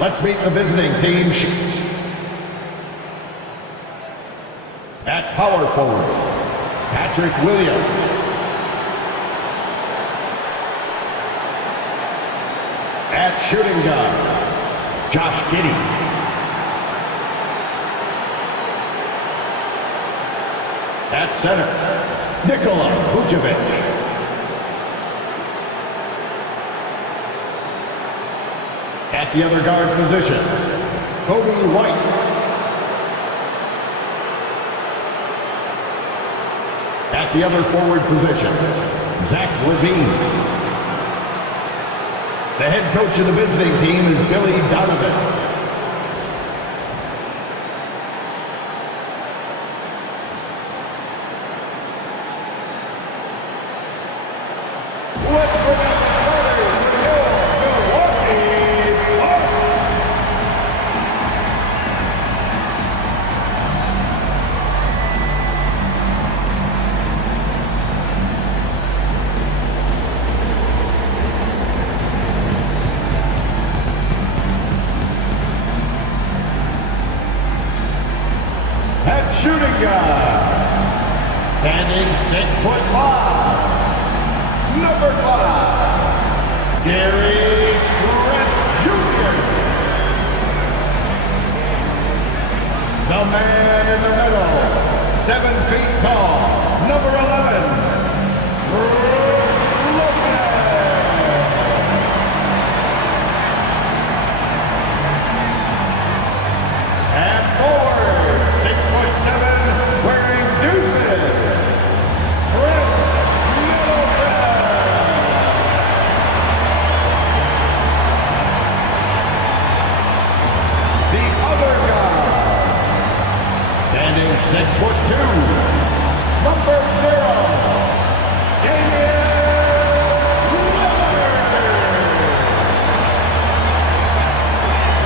Let's meet the visiting team. At power forward, Patrick Williams. At shooting guard, Josh Giddey. At center, Nikola Vucevic. At the other guard position, Kobe White. At the other forward position, Zach Lavine. The head coach of the visiting team is Billy Donovan. Let's bring out the starters for your Milwaukee Bucks. At shooting guard, standing 6'5", number 5, Gary Trent Jr. The man in the middle, 7 feet tall, number 11, Brook Lopez. At forward, 6'7", wearing deuces, Chris Middleton. The other guy, standing 6'2", number 0, Damian Lillard.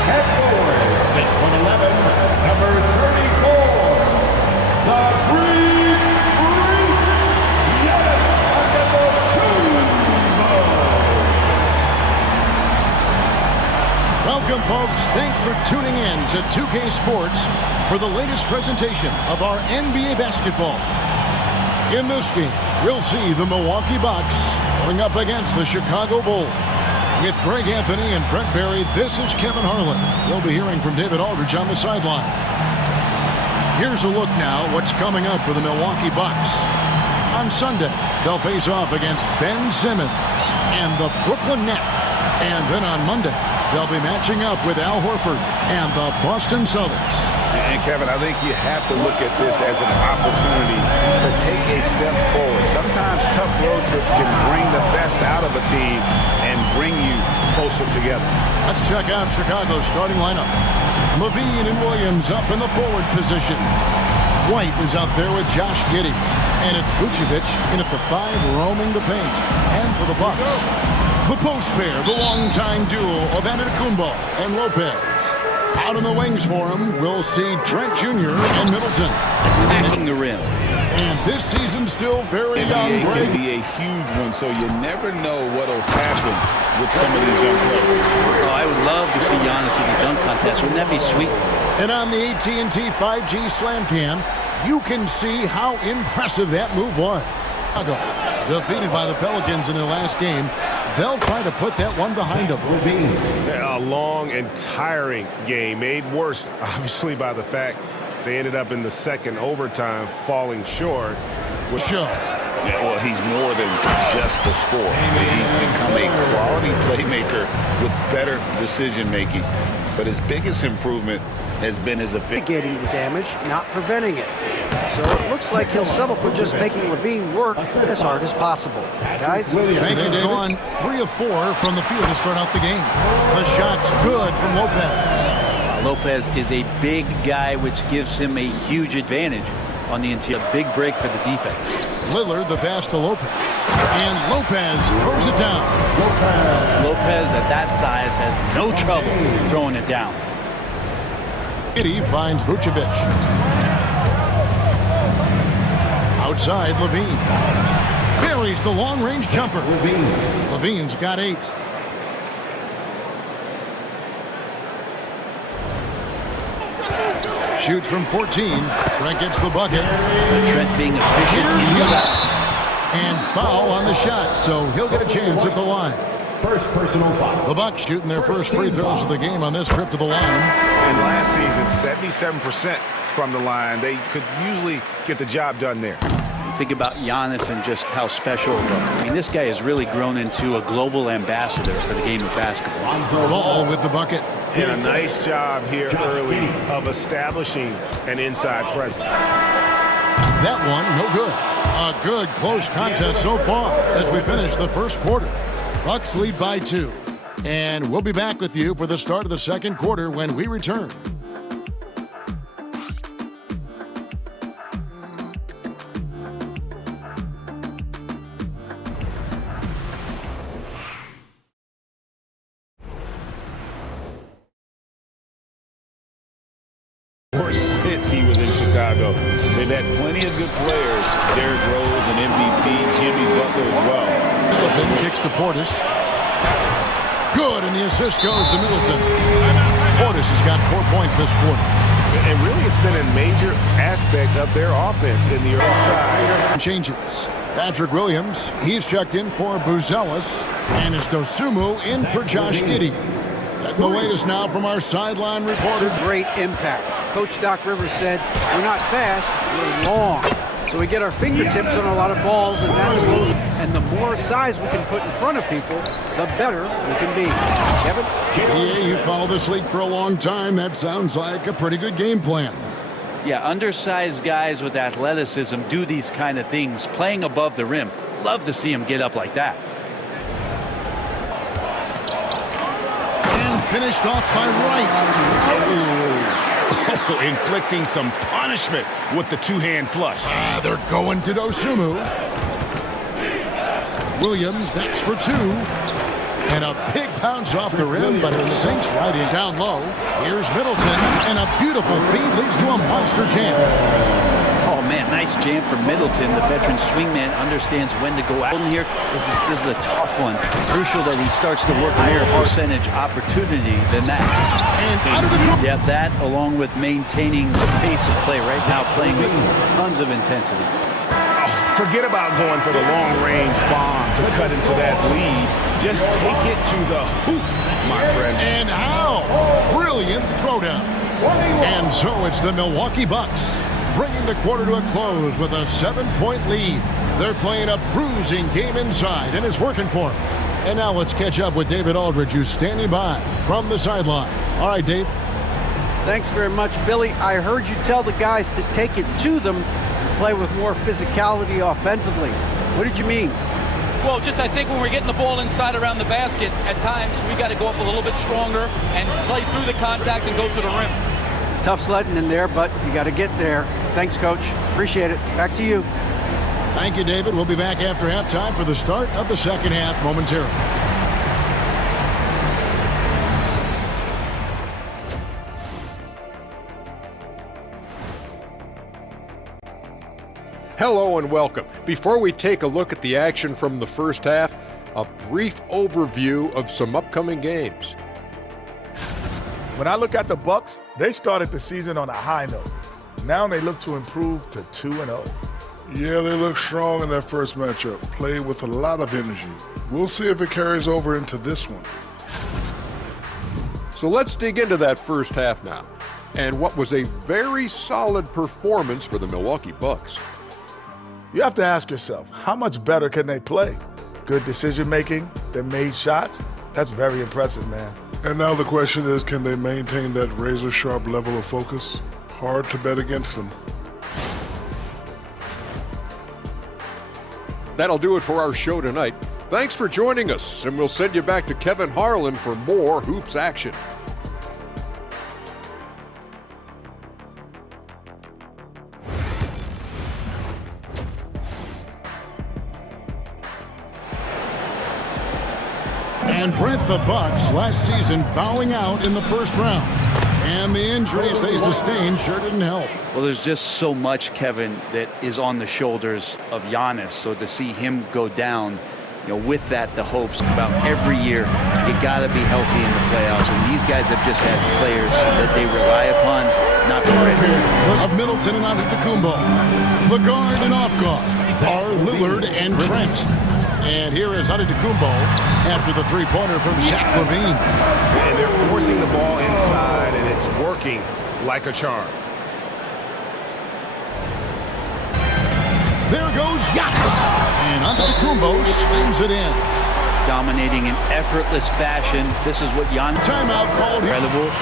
At forward, 6'11", number 34, the Greek Freak, Giannis Antetokounmpo. Welcome, folks. Thanks for tuning in to 2K Sports for the latest presentation of our NBA basketball. In this game, we'll see the Milwaukee Bucks going up against the Chicago Bulls. With Greg Anthony and Brent Barry, this is Kevin Harlan. We'll be hearing from David Aldridge on the sideline. Here's a look now what's coming up for the Milwaukee Bucks. On Sunday, they'll face off against Ben Simmons and the Brooklyn Nets. And then on Monday, they'll be matching up with Al Horford and the Boston Celtics. And Kevin, I think you have to look at this as an opportunity to take a step forward. Sometimes tough road trips can bring the best out of a team and bring you closer together. Let's check out Chicago's starting lineup. Lavine and Williams up in the forward positions. White is out there with Josh Giddey. And it's Vucevic in at the 5 roaming the paint. And for the Bucks, the post pair, the longtime duo of Antetokounmpo and Lopez. Out in the wings for him, we'll see Trent Jr. and Middleton. Attacking the rim. And this season's still very young. NBA can be a huge one, so you never know what will happen with some of these young players. Oh, I would love to see Giannis in the dunk contest. Wouldn't that be sweet? And on the AT&T 5G Slam Cam, you can see how impressive that move was. Chicago, defeated by the Pelicans in their last game, they'll try to put that one behind them. A long and tiring game, made worse, obviously, by the fact they ended up in the second overtime falling short. Yeah, well, he's more than just a scorer. He's become a quality playmaker with better decision-making. But his biggest improvement has been his efficiency. Mitigating the damage, not preventing it. So it looks like he'll settle for just making Lavine work as hard as possible. Guys? They've gone 3 of 4 from the field to start out the game. The shot's good from Lopez. Lopez is a big guy, which gives him a huge advantage on the interior. A big break for the defense. Lillard the pass to Lopez. And Lopez throws it down. Lopez at that size has no trouble throwing it down. Giddey finds Vucevic. Outside, Lavine. Buries the long-range jumper. Lavine's got 8. Shoots from 14. Trent gets the bucket. Trent being efficient inside. And foul on the shot, so he'll get a chance at the line. First personal foul. The Bucks shooting their first free throws of the game on this trip to the line. And last season, 77% from the line. They could usually get the job done there. You think about Giannis and just how special. I mean, this guy has really grown into a global ambassador for the game of basketball. Ball with the bucket. And a nice job here early of establishing an inside presence. That one, no good. A good close contest so far as we finish the first quarter. Bucks lead by 2. And we'll be back with you for the start of the second quarter when we return. Since he was in Chicago, they've had plenty of good players. Derrick Rose and MVP, Jimmy Butler as well. Middleton kicks to Portis. Good, and the assist goes to Middleton. Portis has got 4 points this quarter. And really, it's been a major aspect of their offense in the early side. Changes. Patrick Williams, he's checked in for Buzelis. And it's Dosunmu in for Josh Giddey. Setting the latest now from our sideline reporter. Great impact. Coach Doc Rivers said, we're not fast, we're long. So we get our fingertips on a lot of balls, and that's close. And the more size we can put in front of people, the better we can be. Kevin? Yeah, you follow this league for a long time. That sounds like a pretty good game plan. Yeah, undersized guys with athleticism do these kind of things, playing above the rim. Love to see them get up like that. And finished off by Wright. Inflicting some punishment with the two-hand flush. They're going to Dosunmu. Williams, that's for 2. And a big bounce off the rim, but it sinks right in down low. Here's Middleton, and a beautiful feed leads to a monster jam. Oh, man, nice jam from Middleton. The veteran swingman understands when to go out in here. This is a tough one. Crucial that he starts to work a higher percentage opportunity than that. And out of the Yeah, that along with maintaining the pace of play right now, playing with tons of intensity. Forget about going for the long-range bomb to cut into that lead. Just take it to the hoop, my friend. And how? Brilliant throwdown. And so it's the Milwaukee Bucks bringing the quarter to a close with a 7-point lead. They're playing a bruising game inside, and it's working for them. And now let's catch up with David Aldridge, who's standing by from the sideline. All right, Dave. Thanks very much, Billy. I heard you tell the guys to take it to them and play with more physicality offensively. What did you mean? Well, just I think when we're getting the ball inside around the basket, at times we got to go up a little bit stronger and play through the contact and go to the rim. Tough sledding in there, but you got to get there. Thanks, Coach. Appreciate it. Back to you. Thank you, David. We'll be back after halftime for the start of the second half momentarily. Hello and welcome. Before we take a look at the action from the first half, a brief overview of some upcoming games. When I look at the Bucks, they started the season on a high note. Now they look to improve to 2-0. Yeah, they look strong in their first matchup, played with a lot of energy. We'll see if it carries over into this one. So let's dig into that first half now, and what was a very solid performance for the Milwaukee Bucks. You have to ask yourself, how much better can they play? Good decision-making, they made shots. That's very impressive, man. And now the question is, can they maintain that razor-sharp level of focus? Hard to bet against them. That'll do it for our show tonight. Thanks for joining us, and we'll send you back to Kevin Harlan for more Hoops action. And Brent, the Bucks last season bowing out in the first round. And the injuries they sustained sure didn't help. Well, there's just so much, Kevin, that is on the shoulders of Giannis. So to see him go down, with that, the hopes about every year, you got to be healthy in the playoffs. And these guys have just had players that they rely upon. not been ready. Of Middleton and Antetokounmpo. The guard and off guard are Lillard and Trent. And here is Antetokounmpo after the three-pointer from Zach Lavine. And they're forcing the ball inside, and it's working like a charm. There goes Giannis. And Antetokounmpo slams it in. Dominating in effortless fashion. This is what Giannis... Timeout called here. Incredible.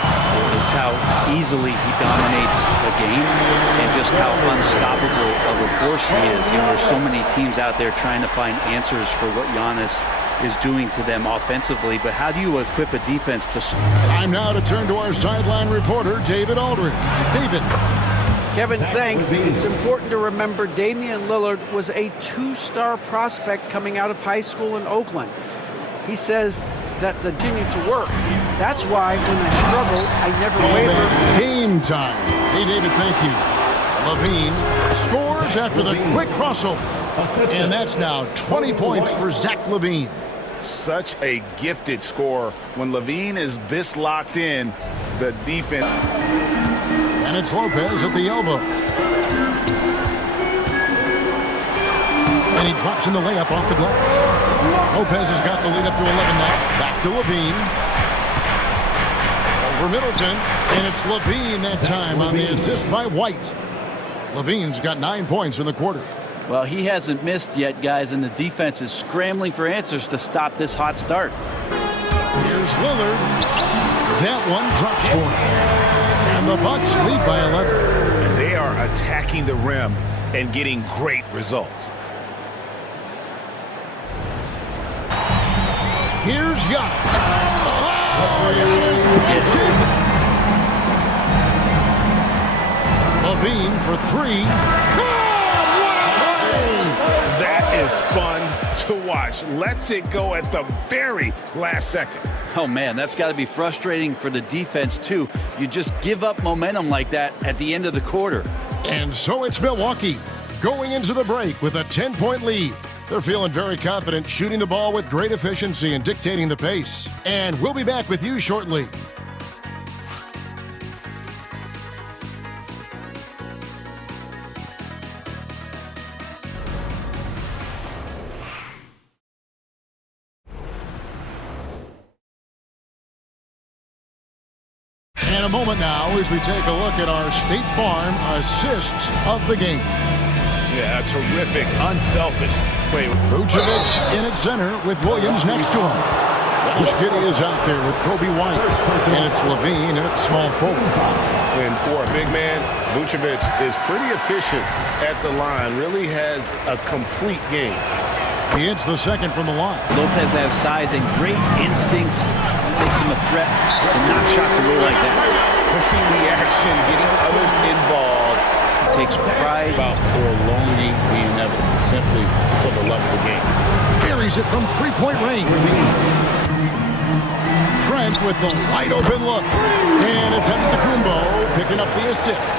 It's how easily he dominates a game and just how unstoppable of a force he is. You know, there's so many teams out there trying to find answers for what Giannis is doing to them offensively, but how do you equip a defense to... Time now to turn to our sideline reporter, David Aldridge. David. Kevin, thanks. It's important to remember Damian Lillard was a two-star prospect coming out of high school in Oakland. He says that the continue to work. That's why when I struggle, I never waver. Game time. Hey, David, thank you. Lavine scores after the quick crossover. And that's now 20 points for Zach Lavine. Such a gifted scorer. When Lavine is this locked in, the defense... And it's Lopez at the elbow. And he drops in the layup off the glass. Lopez has got the lead up to 11 now. Back to Lavine. Over Middleton. And it's Lavine that time on the assist by White. Lavine's got 9 points in the quarter. Well, he hasn't missed yet, guys, and the defense is scrambling for answers to stop this hot start. Here's Lillard. That one drops for him. And the Bucks lead by 11. And they are attacking the rim and getting great results. Here's Giannis. Oh, Giannis pitches. Lavine for three. God, what a play! That is fun to watch. Lets it go at the very last second. Oh, man, that's got to be frustrating for the defense, too. You just give up momentum like that at the end of the quarter. And so it's Milwaukee going into the break with a 10-point lead. They're feeling very confident, shooting the ball with great efficiency and dictating the pace. And we'll be back with you shortly. And a moment now as we take a look at our State Farm assists of the game. Yeah, a terrific, unselfish play. Vucevic in at center with Williams next to him. Josh Giddey is out there with Kobe White. And it's Lavine at small forward. And for a big man, Vucevic is pretty efficient at the line. Really has a complete game. He hits the second from the line. Lopez has size and great instincts. It makes him a threat to knock shots away like that. Pushing the action, getting others involved. He takes pride. About prolonging the inevitable, simply for the love of the game. Buries it from three-point range. Trent with the wide open look. And it's Antetokounmpo picking up the assist.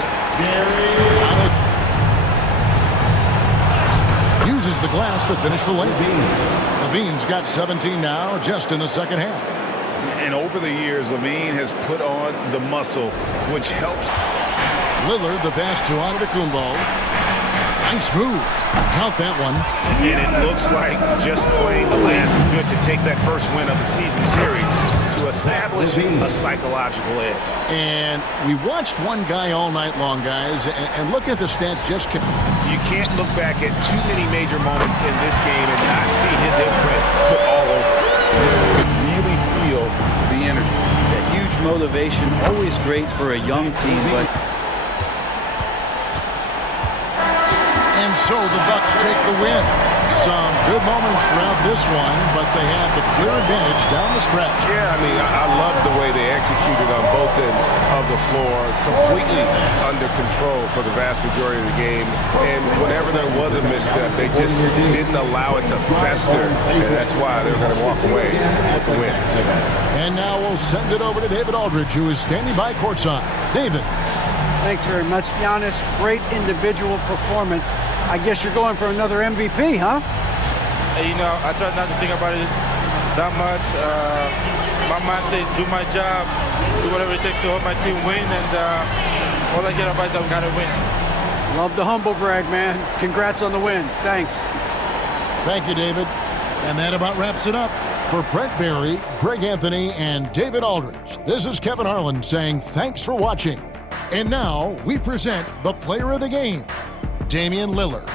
Uses the glass to finish the layup. Lavine's got 17 now, just in the second half. And over the years, Lavine has put on the muscle, which helps. Lillard, the pass to Antetokounmpo. Nice move. Count that one. And it looks like just playing the last good to take that first win of the season series to establish a psychological edge. And we watched one guy all night long, guys, and look at the stats. You can't look back at too many major moments in this game and not see his imprint put all over it. You can really feel the energy. A huge motivation, always great for a young team, but... And so the Bucks take the win. Some good moments throughout this one, but they had the clear advantage down the stretch. Yeah, I mean, I love the way they executed on both ends of the floor, completely under control for the vast majority of the game. And whenever there was a misstep, they just didn't allow it to fester, and that's why they're going to walk away with the win. And now we'll send it over to David Aldridge, who is standing by courtside. David. Thanks very much, Giannis. Great individual performance. I guess you're going for another MVP, huh? You know, I try not to think about it that much. My mind says do my job, do whatever it takes to help my team win, and all I get advice, I gotta win. Love the humble brag, man. Congrats on the win. Thanks. Thank you, David. And that about wraps it up. For Brent Barry, Greg Anthony, and David Aldridge, this is Kevin Harlan saying thanks for watching. And now we present the player of the game, Damian Lillard.